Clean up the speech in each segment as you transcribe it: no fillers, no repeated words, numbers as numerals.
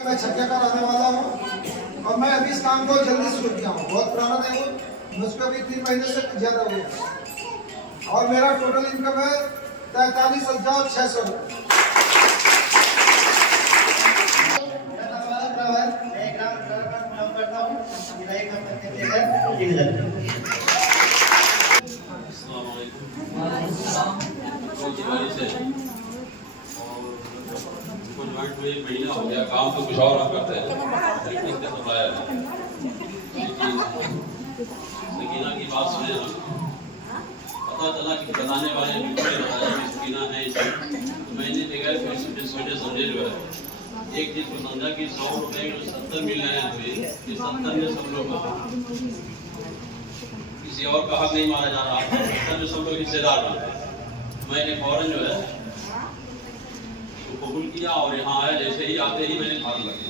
मैं छत्तीसगढ़ आने वाला हूँ और मैं अभी इस काम को जल्दी शुरू किया हूँ। बहुत पुराना नहीं हूँ, मुझको अभी 3 महीने से ज़्यादा हो गया और मेरा टोटल इनकम है 43,600 रुपये। एक महीना हो गया, काम तो कुछ और हम करते हैं, सकीना की बात सुने ना, पता चला कि बताने वाले सकीना है, तो मैंने देखा फिर सोचे समझे जो है एक चीज को समझा कि 100 रुपए में 70 मिल रहे हैं, तो ये 70 में सब लोग किसी और का हक नहीं माना जा रहा, 70 में सब लोग हिस्सेदार बनते। मैंने फौरन जो है कबूल किया और यहाँ आया, जैसे ही आते ही मैंने फॉर्म लग दिया।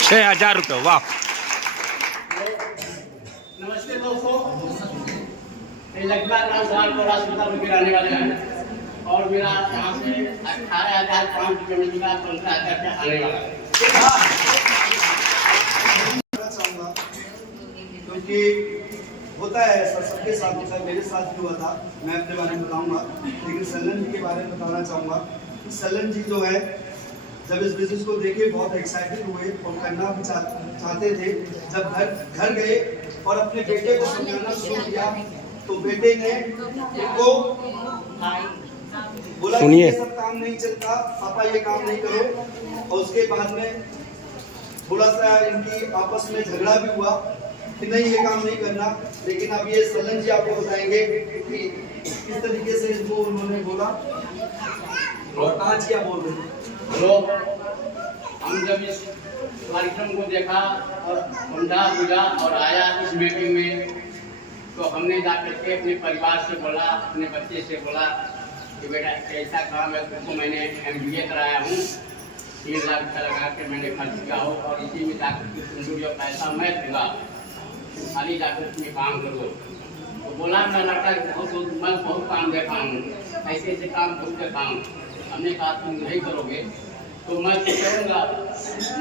6,000 रुपये। वाह। नमस्ते दोस्तों, लगभग 10,000 रुपये आने वाले हैं और मेरा यहाँ से 18,500 किलोमीटर का 15,000 आने वाला है। क्योंकि होता है ऐसा, सबके साथ होता है, मेरे साथ भी हुआ था। मैं अपने बारे में बताऊंगा, लेकिन सलन जी के बारे में बताना चाहूँगा। सलन जी जो है, जब इस बिजनेस को देखे बहुत एक्साइटेड हुए और करना भी चाहते थे। जब घर गए और अपने बेटे को समझाना शुरू किया तो बेटे ने उनको बोला कि ये सब काम नहीं चलता, पापा ये काम नहीं करो। और उसके बाद में थोड़ा सा इनकी आपस में झगड़ा भी हुआ कि नहीं ये काम नहीं करना। लेकिन अब ये सलन जी आपको बताएंगे कि किस तरीके से इसको उन्होंने बोला और आज क्या बोल रहे हैं। लोग हम जब इस कार्यक्रम को देखा और समझा बुझा और आया इस मीटिंग में, तो हमने जाकर के अपने परिवार से बोला, अपने बच्चे से बोला कि बेटा ऐसा काम है, तुमको मैंने MBA कराया हूँ, 3 लाख का लगा के मैंने खर्च किया हो और इसी में जाकर के तुम जो पैसा मैं दूंगा, खाली जाकर तुम्हें काम करो। तो बोला मैं लड़का मैं बहुत काम देखा हूँ, ऐसे ऐसे काम खुद के काम। हमने कहा तुम नहीं करोगे तो मैं तो करूँगा,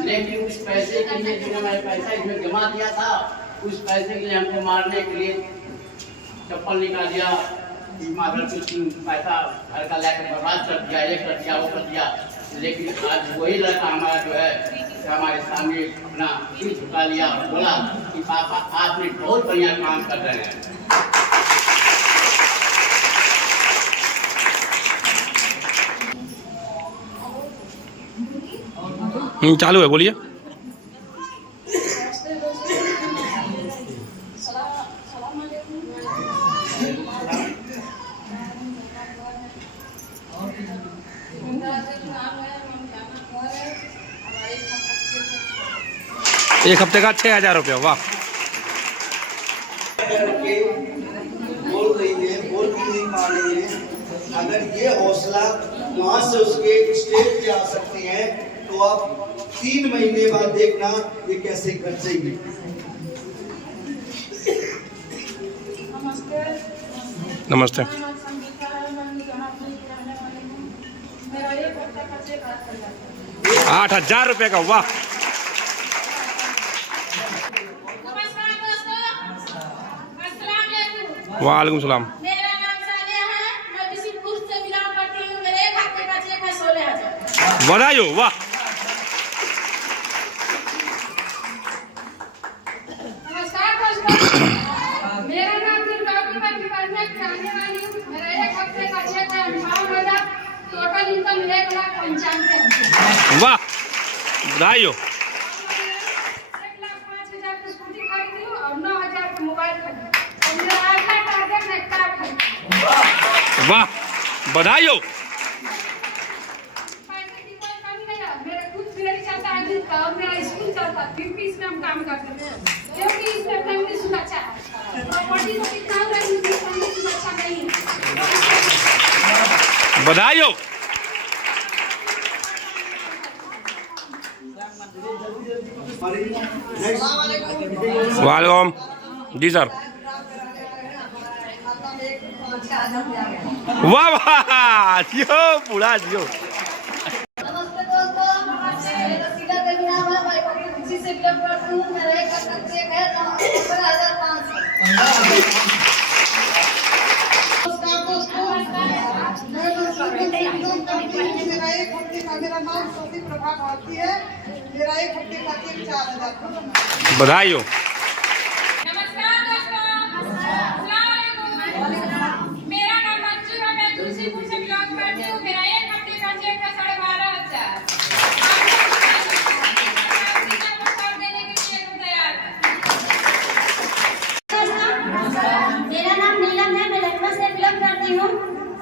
लेकिन उस पैसे के लिए जो मैंने पैसा इसमें जमा दिया था, उस पैसे के लिए हमको मारने के लिए चप्पल निकाल दिया, माधर कुछ पैसा घर का लेकर बर्बाद कर दिया, ये कर दिया वो कर दिया। लेकिन आज वही लड़का हमारा जो है हमारे सामने अपना सिर झुका लिया और बोला कि पापा आपने बहुत बढ़िया काम कर रहे हैं। चालू है, बोलिए। एक हफ्ते का 6,000 रुपये। वाह। बोल रही है, बोल भी नहीं पा रही है। अगर ये हौसला वहाँ से उसके स्टेज पे आ सकती है तो आप 3 महीने बाद देखना ये कैसे कर जाएगी। नमस्ते। 8,000 रुपये का। वाह। वालेकुम सलाम। मेरा नाम सालिया है, मैं किसी पुरुष से बिलोंग करती हूँ। मेरे 1 हफ्ते का चेक है 16,000। बधाई हो। वाह। नमस्कार दोस्तों, मेरा नाम दुर्गापुर में डिपार्टमेंट में आने वाली हूँ। मेरा 1 हफ्ते का चेक है 58,000, टोटल इनकम 1,95,000। वाह, बधाई हो। 1,05,000 की स्कूटी खरीदी हूँ और 9,000 का मोबाइल खरीदा। मेरा अगला टारगेट है कार खरीदना। वाह, बधाई हो। पैसे की कोई कमी नहीं है, मेरा खुद फ्लैट चलता है दिन का और मेरा स्कूल चलता है, फिर भी इसमें हम काम करते हैं क्योंकि इसमें फैमिली सुरक्षा है। प्रॉपर्टी को कितना रही फैमिली सुरक्षा नहीं है। बधाई हो। वालेकुम जी सर। वाह वाह जियो पूरा जियो। नमस्ते दोस्तों, मेरा सीधा देवी नाम है। मैं खुशी से बिलोंग करती हूँ। मेरा एक खर्च है 15,500। नमस्कार दोस्तों, मैं बिलोंग करती हूँ। मेरा नाम सोफी प्रभा भारती है। मेरा एक हफ्ते का चेक 4,000। बधाई हो। नमस्कार दोस्तों, अस्सलाम वालेकुम। मेरा नाम मंजू है। मैं तुलसीपुर से बिलोंग करती हूँ। मेरा एक हफ्ते का चेक है 12,500। देने के लिए हम तैयार हैं। मेरा नाम नीलम है। मैं लखनऊ से बिलोंग करती हूँ।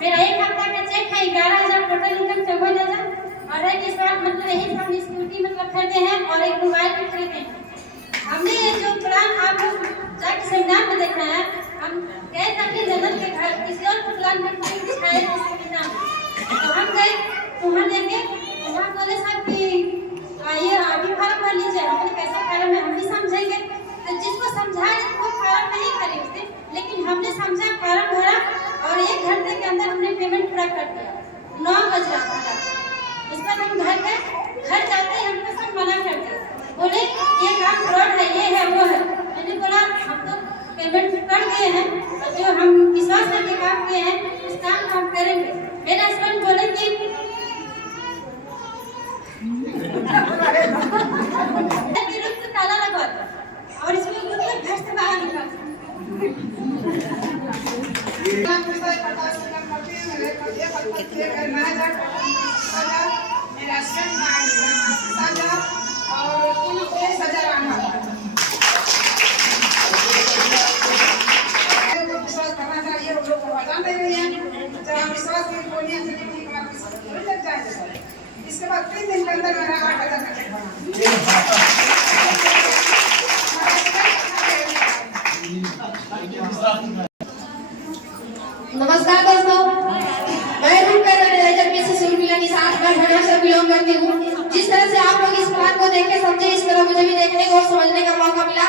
मेरा एक हफ्ता का चेक है 11,000। Total income 54,000। और एक इस बार मतलब यही हम स्कूटी मतलब खरीदे हैं और एक मोबाइल भी खरीदे हैं। हमने ये जो प्लान आप लोग जाके सेमिनार में देखा है, हम गए थे अपने नजर के घर किसी और को प्लान में दिखाए थे सेमिनार में। तो हम गए वहाँ देखे, वहाँ बोले साहब कि ये अभी फार्म भर लीजिए। हमने कैसे फार्म है हम भी समझेंगे। तो जिसको समझाए वो फार्म नहीं खरीदते, लेकिन हमने समझा, फार्म भरा और 1 घंटे के अंदर हमने पेमेंट पूरा कर दिया। 9 बज रहा था। उसके बाद हम घर गए। घर जाते ही हमको सब मना कर दिया, बोले ये काम फ्रॉड है, ये है वो है। मैंने बोला हम तो पेमेंट कर दिए हैं और जो हम विश्वास करके काम किए हैं इस काम को हम करेंगे। मेरे हस्बैंड बोले कि ताला लगा दो और इसमें मतलब घर से बाहर निकाल। विश्वास करना चाहिए। वो लोग बता दे रहे हैं जब हम विश्वास की गोलियां चलेंगी तो लग जाएंगे सर। इसके बाद 3 दिन के अंदर मेरा 8,000 का चेक बना। नमस्कार दोस्तों, मैं रुककर मैनेजर में से सुरमिला निशान मैं भंडार से बिलोंग करती हूँ। जिस तरह से आप लोग इस प्लान को देख के समझे, इस तरह मुझे भी देखने और समझने का मौका मिला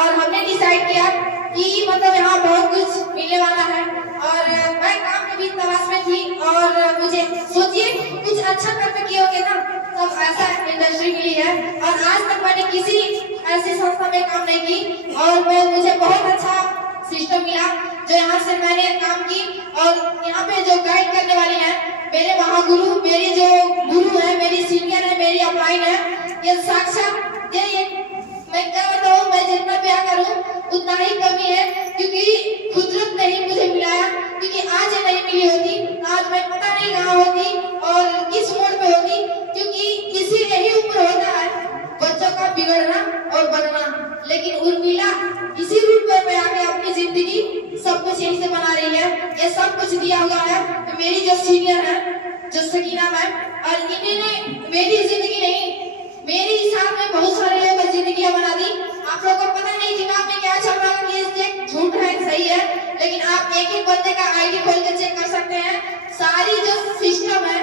और हमने डिसाइड किया कि मतलब यहाँ बहुत कुछ मिलने वाला है। और मैं काम में भी तलाश में थी और मुझे सोचिए कुछ अच्छा कर्म किए होंगे ना तब ऐसा इंडस्ट्री मिली है। और आज तक मैंने किसी ऐसी संस्था में काम नहीं की और मुझे बहुत अच्छा सिस्टम मिला जो यहाँ से मैंने काम की। और यहाँ पे जो गाइड करने वाली है मेरे महागुरु, मेरी जो गुरु है, मेरी सीनियर है, मेरी अपलाइन है, ये साक्षात ये मैं क्या बताऊँ, मैं जितना प्यार करूँ उतना ही कमी है। क्योंकि कुदरत ने ही मुझे मिलाया, क्योंकि आज ये नहीं मिली होती आज मैं पता नहीं कहाँ होती और किस मोड़ पे होती। क्योंकि इसी यही उम्र होता है बच्चों का बिगड़ना और बनना, लेकिन उर्मिला इसी रूट पे आके अपनी जिंदगी सब कुछ यही से बना रही है। ये सब कुछ दिया हुआ है तो मेरी जो सीनियर है जो सकीना मैम, और इन्होंने मेरी जिंदगी नहीं मेरी साथ में बहुत सारे लोगों की जिंदगियां बना दी। आप लोगों को पता नहीं दिमाग में क्या चल रहा है कि ये झूठ है सही है, लेकिन आप एक एक बंदे का आईडी खोल के चेक कर सकते हैं। सारी जो सिस्टम है,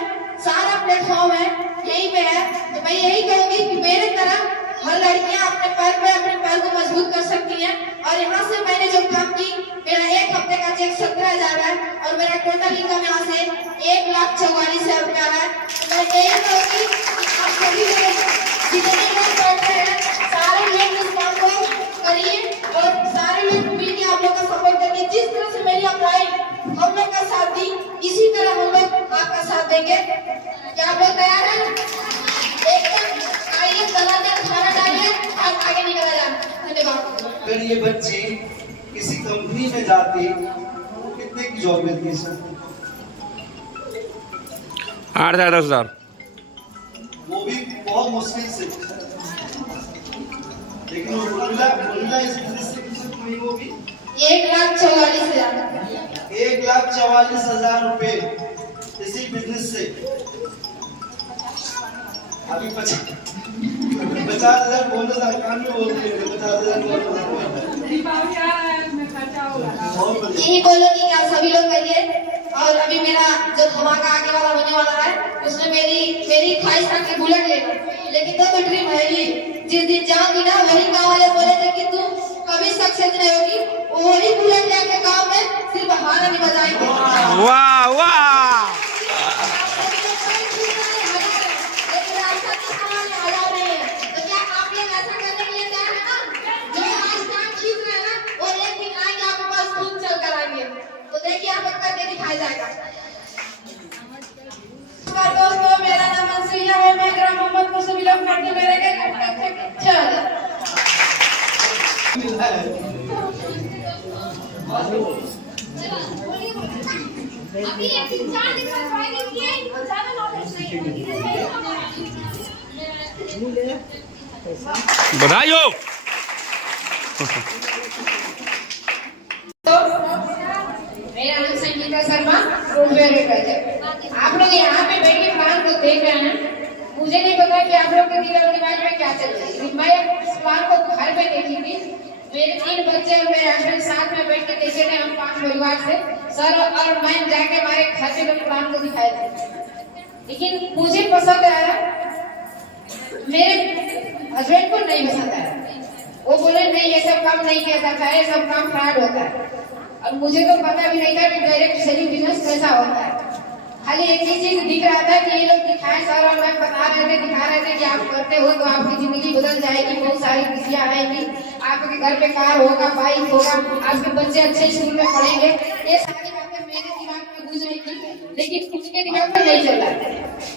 सारा प्लेटफॉर्म है यहीं पे है। तो मैं यही कहूंगी कि मेरे तरह हर लड़कियां अपने पैर को मजबूत कर सकती हैं। और यहाँ से मैंने जो काम की, मेरा एक हफ्ते का चेक 17,000 है और मेरा टोटल इनकम यहाँ से 1,44,000 रुपया है। मैं यही कहूंगी आप सभी लोग जितने लोग बैठे हैं सारे लोग इस काम को करिए और सारे लोग मिलकर आप लोग का सपोर्ट करिए। जिस तरह से मेरी अपलाइन हम लोग का साथ दी, इसी तरह हम लोग आपका साथ देंगे। क्या आप लोग तैयार हैं? एकदम आइए, खाना डालिए और आगे निकल जाए। धन्यवाद। अगर ये बच्ची किसी कंपनी में जाती तो कितने की जॉब मिलती है सर? 8,000-10,000। वो भी बहुत मुश्किल से। लेकिन उर्मिला इस बिजनेस से कितनी कमाई होगी? 1,44,000। 1,44,000 रुपए इसी बिजनेस से। अभी 50,000 बोनस कान में बोल रहे हैं। 50,000 यही बोलूंगी कि आप सभी लोग करिए। और अभी मेरा जो धमाका आगे वाला होने वाला है उसमें मेरी ख्वाहिश था कि बुलेट लेना, लेकिन तो ड्रीम है ही। जिस दिन जाऊंगी ना वही गाँव वाले बोले थे कि तू कभी सक्सेस नहीं होगी, वही बुलेट लेके गाँव में सिर्फ सुहाना नहीं बजाएंगे। वाह वाह लेकिन रास्ता तो सवाल हजार नहीं है। तो क्या आप लोग ऐसा करने के लिए तैयार है ना? जो आज टाइम खींच रहे हैं ना, वो एक दिन आएंगे आपके पास खूब चल कर आएंगे। तो देखिए आप करके दिखाया जाएगा। दोस्तों, मेरा नाम अंसुया है, मैं ग्राम मोहम्मदपुर से बिलोंग करती हूँ। मेरे के चल अभी ये 3-4 दिन का ट्रायलिंग किया है, इनको ज्यादा नॉलेज नहीं है। बधाई हो। मेरा नाम संगीता शर्मा, फुटवेयर रिपेयर। आप लोग यहाँ पे बैठ के प्लान को देख रहे हैं। मुझे नहीं पता कि आप लोग के दिल और दिमाग में क्या चल रहा है। मैं इस प्लान को घर पे देखी थी। मेरे 3 बच्चे और मेरे हस्बैंड साथ में बैठ के देखे थे, हम 5 परिवार से। सर और मैं जाके हमारे घर पे प्लान को दिखाए थे, लेकिन मुझे पसंद आया, मेरे हस्बैंड को नहीं पसंद आया। वो बोले नहीं, ये सब काम नहीं किया जाता है, ये सब काम फ्रॉड होता है। और मुझे तो पता भी नहीं था कि डायरेक्ट सेलिंग बिजनेस कैसा होता है। खाली एक ही चीज दिख रहा था कि ये लोग दिखाए सर और मैं बता रहे थे, दिखा रहे थे कि आप करते हो तो आपकी जिंदगी बदल जाएगी, बहुत सारी खुशियां आएंगी, आपके घर पे कार होगा, बाइक होगा, आपके बच्चे अच्छे स्कूल में पढ़ेंगे। ये सारी बातें मेरे दिमाग में गूंज रही थी, लेकिन उनके दिमाग में नहीं चल रहा।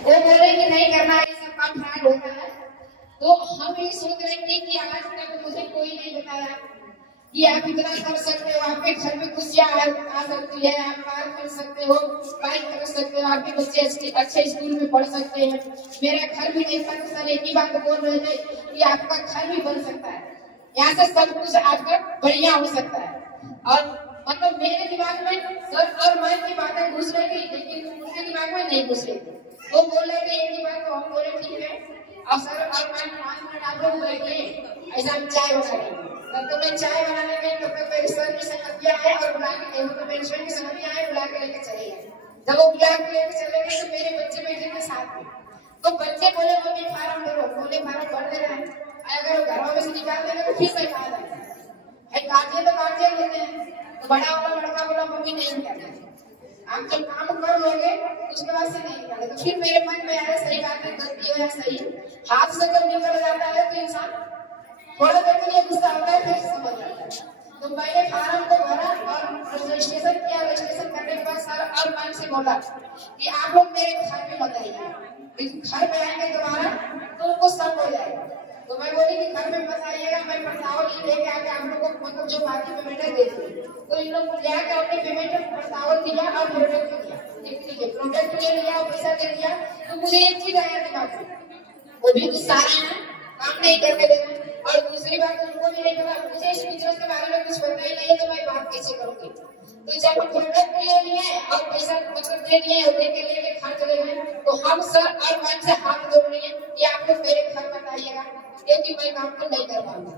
वो बोले कि नहीं करना, ये सब काम फ्रॉड होता है। तो हम ये सोच रहे थे कि आज तक मुझे कोई नहीं बताया कि आप इतना कर सकते हो, आपके घर में खुशियां आ सकती है, आप कार कर सकते हो, बाइक कर सकते हो, आपके बच्चे अच्छे स्कूल में पढ़ सकते हैं। मेरा घर भी नहीं था, सर एक ही बात बोल रहे थे कि आपका घर भी बन सकता है, यहाँ से सब कुछ आपका बढ़िया हो सकता है। और मतलब मेरे दिमाग में सर और मन की बातें घुस रही थी, लेकिन उनके दिमाग में नहीं घुस रही थी। वो बोल रहे थे एक ही बात, तो हम बोले ठीक है। और सर और मैं 5 मिनट आप लोग बैठिए, ऐसा हम चाय बना लेंगे। तब तो मैं चाय बनाने गई, तब तक मेरे सर की संगतियाँ आए और बुला के, तो मेरे सर की संगतियाँ आए, बुला के लेके चले गए। जब वो बुला के लेके चले गए तो मेरे बच्चे बैठे थे साथ में। तो बच्चे बोले मम्मी फार्म भरो, बोले फार्म भर दे रहा है, अगर वो घरों में से निकाल देंगे तो फिर से खा जाएगा, काटिए तो काटिए लेते हैं। तो बड़ा वाला लड़का बोला मम्मी नहीं निकालना, आप जब काम कर लोगे उसके बाद से नहीं निकाले। तो फिर मेरे मन में आया सही बात है, गलती हो या सही, हाथ से जब निकल जाता है तो इंसान थोड़ा देर के लिए गुस्सा होता है, फिर समझ आता है। तो मैंने फार्म को भरा और रजिस्ट्रेशन किया। रजिस्ट्रेशन करने के बाद सर और मैम से बोला कि आप लोग मेरे घर में मत आइए, घर में आएंगे दोबारा तो उनको सब हो जाएगा। तो मैं बोली कि घर में मत आइएगा, मैं प्रस्ताव लेके आके आप लोगों को मतलब जो बाकी पेमेंट है दे दूँगी। तो इन लोग ले आके अपने पेमेंट प्रस्ताव दिया और प्रोडक्ट दिया, प्रोडक्ट ले लिया और पैसा दे दिया। तो मुझे एक चीज आया दिमाग में, वो भी गुस्सा आया है, काम नहीं करके देना। और दूसरी बात उनको भी नहीं पता, मुझे इस बिजनेस के बारे में कुछ पता ही नहीं है, तो मैं बात कैसे करूँगी। तो जब हम प्रोडक्ट ले लिए और पैसा मतलब दे दिए और लेके घर चले गए, तो हम सर और मैम से हाथ जोड़ लिए कि आप लोग मेरे घर मत आइएगा, क्योंकि मैं काम तो नहीं कर पाऊंगा।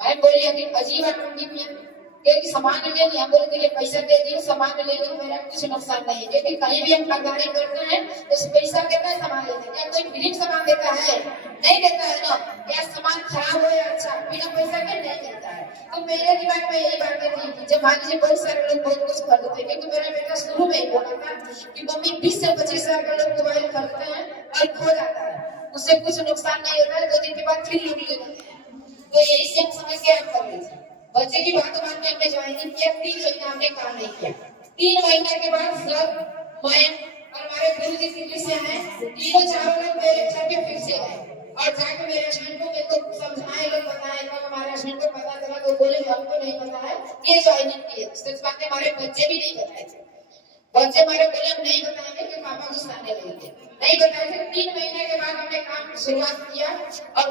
मैं बोली अभी अजीब आदमी में, क्योंकि सामान ले लिया, बोले तेरे पैसा दे दिए, सामान ले लिया, मेरा कुछ नुकसान नहीं है। क्योंकि कहीं भी हम खरीदारी करते हैं तो पैसा देता है, सामान लेते हैं। क्या कोई फ्री सामान देता है? नहीं देता है ना। क्या सामान खराब हो या अच्छा, बिना पैसा के नहीं देता है। तो मेरे दिमाग में यही बातें थी कि जब मान लीजिए बहुत सारे लोग बहुत कुछ खरीदते हैं, क्योंकि मेरा बेटा शुरू में ही बोला था कि मम्मी 20 से 25 हजार का लोग मोबाइल खरीदते हैं और खो जाता है, उससे कुछ नुकसान नहीं होता है, 2 दिन के बाद फिर लोग ले लेते हैं। तो यही सेम समझ के आप कर लीजिए। बच्चे की बात मान के हमने ज्वाइनिंग किया, 3 महीना हमने काम नहीं किया। 3 महीने के बाद सर, मैं और हमारे गुरु जी दिल्ली से आए, तीनों चारों लोग मेरे घर पे फिर से आए और जाके मेरे हस्बैंड को मेरे को समझाए, लोग बताए। तब हमारे हस्बैंड को पता चला तो बोले हमको नहीं पता है ये ज्वाइनिंग की है। सच बात है, हमारे बच्चे भी नहीं बताए थे। बच्चे हमारे बोले हम नहीं बताएंगे कि पापा गुस्सा आने लगेंगे, नहीं बताए थे। 3 महीने के बाद हमने काम शुरुआत किया और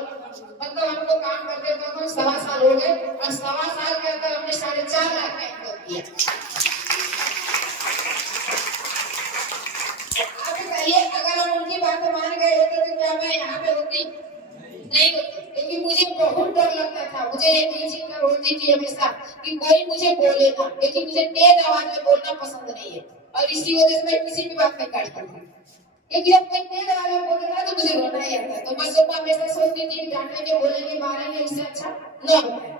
मतलब हमको काम करते तो हम 1.25 साल हो गए और 1.25 साल के अंदर हमने 4.5 लाख का इनकम किया। आप कहिए अगर हम उनकी बात मान गए होते तो क्या मैं यहाँ पे होती? नहीं होती, क्योंकि मुझे बहुत डर लगता था। मुझे एक ही चीज होती थी हमेशा कि कोई मुझे बोले ना, क्योंकि मुझे तेज आवाज में बोलना पसंद नहीं है और इसी वजह से मैं किसी भी बात में काटता था। क्योंकि जब कोई तेज आवाज में बोलता तो मुझे रोना ही आता। तो मैं सब हमेशा सोचती थी डांटेंगे, बोलेंगे, मारेंगे, इससे अच्छा न बताए।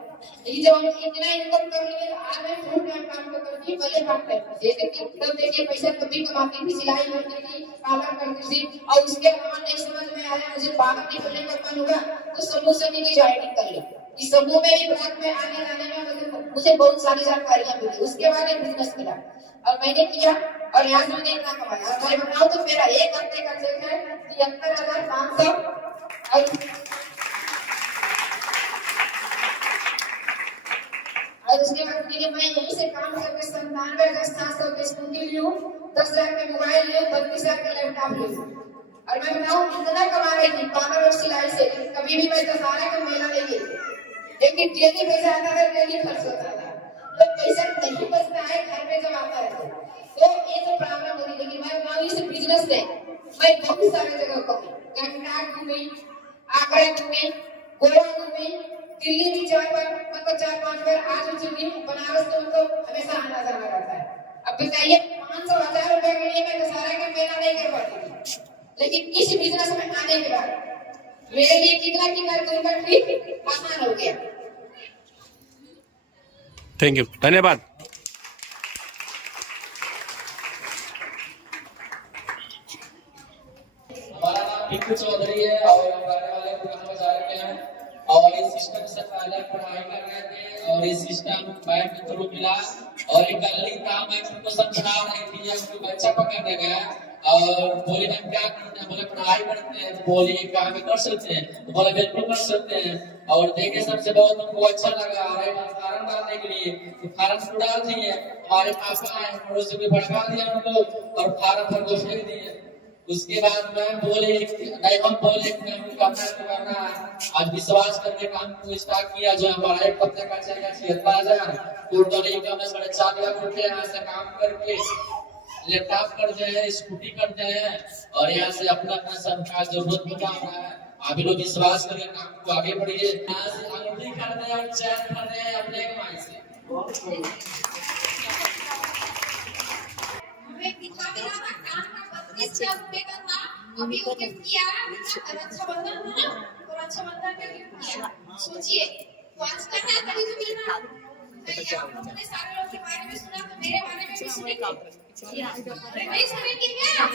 लेकिन जब हम इतना इनकम कर लिए तो आज मैं फुल टाइम काम को करती हूँ, पहले पार्ट टाइम जैसे कि तब देखिए पैसा कभी कमाती थी, सिलाई करती थी, पार्लर करती थी, और उसके बाद नहीं समझ में आया मुझे बाहर निकलने का मन हुआ तो समूह समिति की ज्वाइनिंग कर ली। इस समूह में भी ब्लॉक में आने जाने में मुझे बहुत सारी जानकारियां मिली, उसके बाद एक बिजनेस मिला और मैंने किया और यहाँ से मैंने इतना कमाया। और मैं बताऊँ तो मेरा एक हफ्ते का चेक है 73,500 और उसके बाद फिर मैं यहीं से काम करके 97,700 की स्कूटी ली हूँ, 10,000 का मोबाइल ली हूँ, 32,000 का लैपटॉप ली हूँ। और मैं बताऊँ इतना कमा रही थी पार्लर और सिलाई से, कभी भी मैं दशहरा का मेला नहीं गई, लेकिन डेली पैसा आता था, डेली खर्च होता था, तो पैसा नहीं बचता है घर में जब आता है तो ये तो प्रॉब्लम होती। लेकिन मैं बताऊँ इस बिजनेस से मैं बहुत सारी जगह घूमी, कर्नाटक घूमी, आगरा घूमी, गोवा घूमी, दिल्ली भी 4 बार मतलब 4-5 बार आ चुकी हूँ, बनारस तो मतलब हमेशा आना जाना रहता है। अब बताइए 500,000 रुपए के लिए मैं दशहरा का मेला नहीं कर पाती थी, लेकिन इस बिजनेस में आने के बाद मेरे लिए कितना ट्रिप आसान हो गया। थैंक यू, धन्यवाद। हमारा नाम पिंकू चौधरी है और हम रहने वाले पुराना बाजार के हैं और इस सिस्टम से पहले पढ़ाई कर रहे थे और इस सिस्टम बैंक के थ्रू मिला और एक गलती था, मैं उनको समझा रही थी, हमको बच्चा पकड़ने गया और बोले हम क्या करते हैं, बोले पढ़ाई करते हैं, तो बोले काम कर सकते हैं, तो बोले बिल्कुल कर सकते हैं और देखे सबसे बहुत हमको अच्छा लगा। अरे फार्म डालने के लिए तो फार्म को डाल दिए, हमारे पापा आए पड़ोसी को भड़का दिया उनको और फार्म भर को भेज दिए। उसके बाद मैं बोले नहीं, हम बोले करना आज विश्वास करके काम को स्टार्ट किया, जो हमारा एक हफ्ते का चेक 76,000 टोटल इनकम 4.5 लाख रुपए यहाँ से काम करके लैपटॉप करते हैं, स्कूटी करते हैं और यहाँ से अपना सबका जरूरत बता रहा है। आप लोग विश्वास करके काम को आगे बढ़िए। यहाँ से अंगूठी खरीदे और चैन खरीदे अपने कमाई से। अभी वो गिफ्ट किया रक्षाबंधन था ना, तो रक्षाबंधन का गिफ्ट किया। सोचिए वाचता है तभी तो मिलना। आप लोगों ने सारे लोग के बारे में सुना तो मेरे बारे में भी सुनेंगे। नहीं सुनेंगे क्या?